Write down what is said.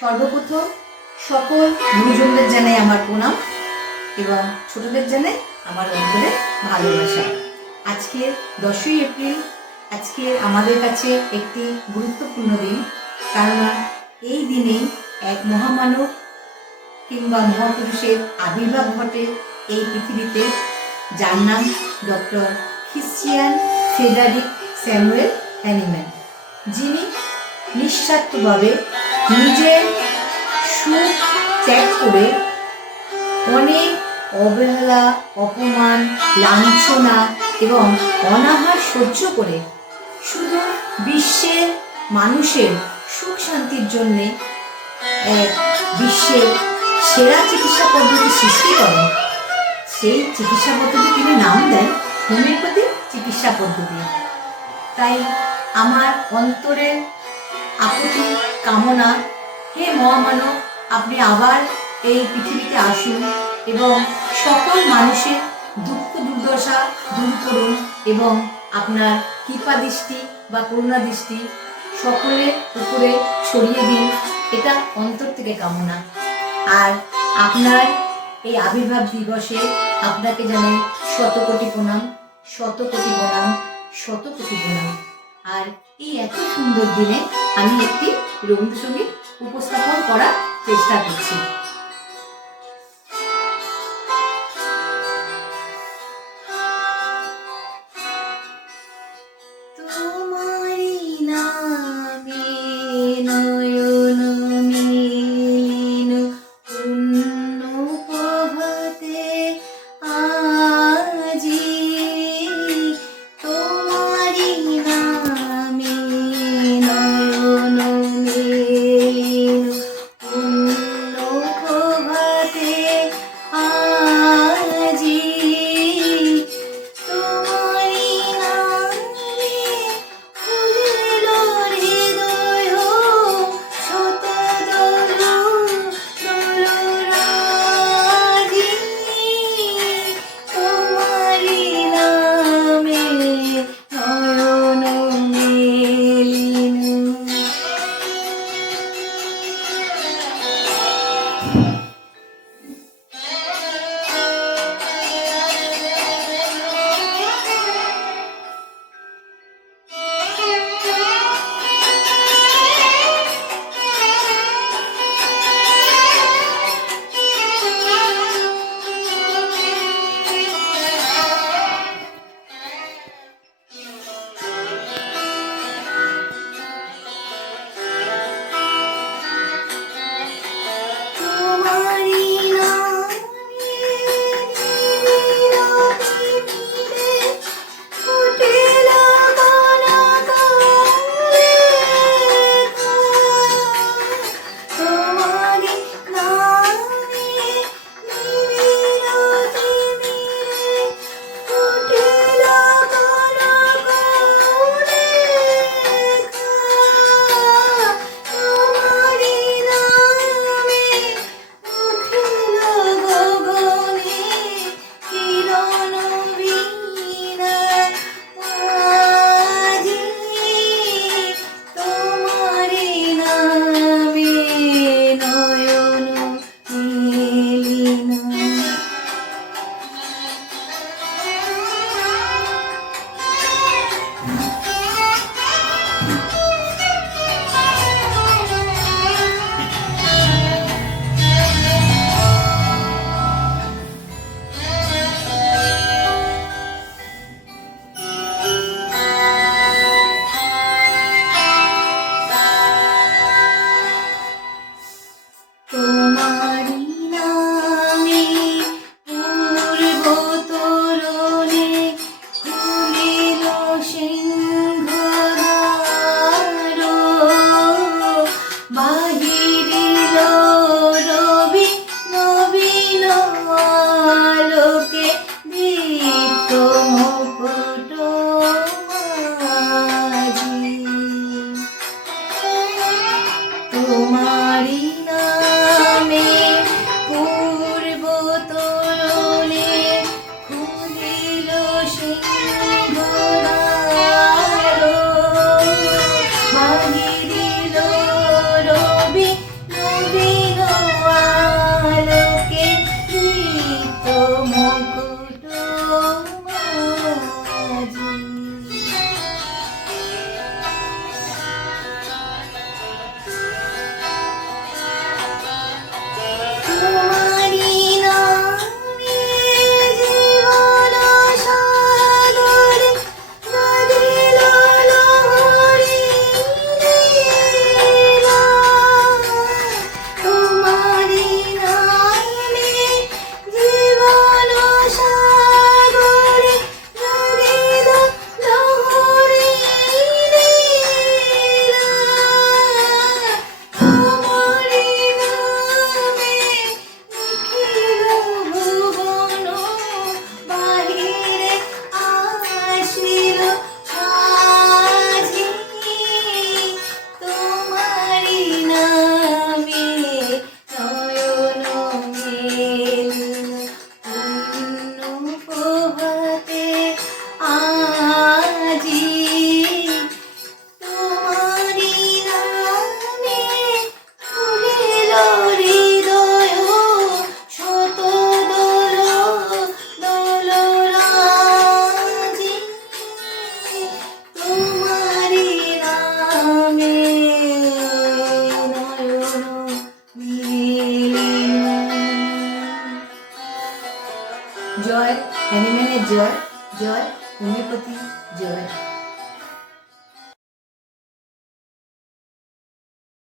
সর্বপ্রথম সকল গুরুজনদের জানাই আমার প্রণাম এবং ছোটদের জানাই আমার অন্তরের ভালোবাসা। আজকে 10ই এপ্রিল, আজকে আমাদের কাছে একটি গুরুত্বপূর্ণ দিন, কেননা এই দিনেই এক মহামানব কিংবা মহাপুরুষের আবির্ভাব ঘটে এই পৃথিবীতে, যার নাম doctor Christian Frederick Samuel Hahnemann, যিনি নিঃস্বার্থভাবে নিজের সুখ ত্যাগ করে অনেক অবহেলা, অপমান, লাঞ্ছনা এবং অনাহার সহ্য করে শুধু বিশ্বের মানুষের সুখ শান্তির জন্যে এক বিশ্বের সেরা চিকিৎসা পদ্ধতি সৃষ্টি করেন। সেই চিকিৎসা পদ্ধতি তিনি নাম দেন হোমিওপ্যাথি চিকিৎসা পদ্ধতি। তাই আমার অন্তরের আকুতি কামনা, হে মহামানব, আপনি আবার এই পৃথিবীতে আসুন এবং সকল মানুষের দুঃখ দুর্দশা দূর করুন এবং আপনার কৃপা দৃষ্টি বা করুণা দৃষ্টি সকলের উপরে ছড়িয়ে দিন, এটা অন্তর থেকে কামনা। আর আপনার এই আবির্ভাব দিবসে আপনাকে জানাই শত কোটি প্রণাম, শত কোটি প্রণাম, শত কোটি প্রণাম। আর এই এত সুন্দর দিনে আমি একটি রবীন্দ্রসঙ্গীত উপস্থাপন করার চেষ্টা করছি। জয় হ্যানিম্যানের জয়, জয় হোমিওপ্যাথি জয়।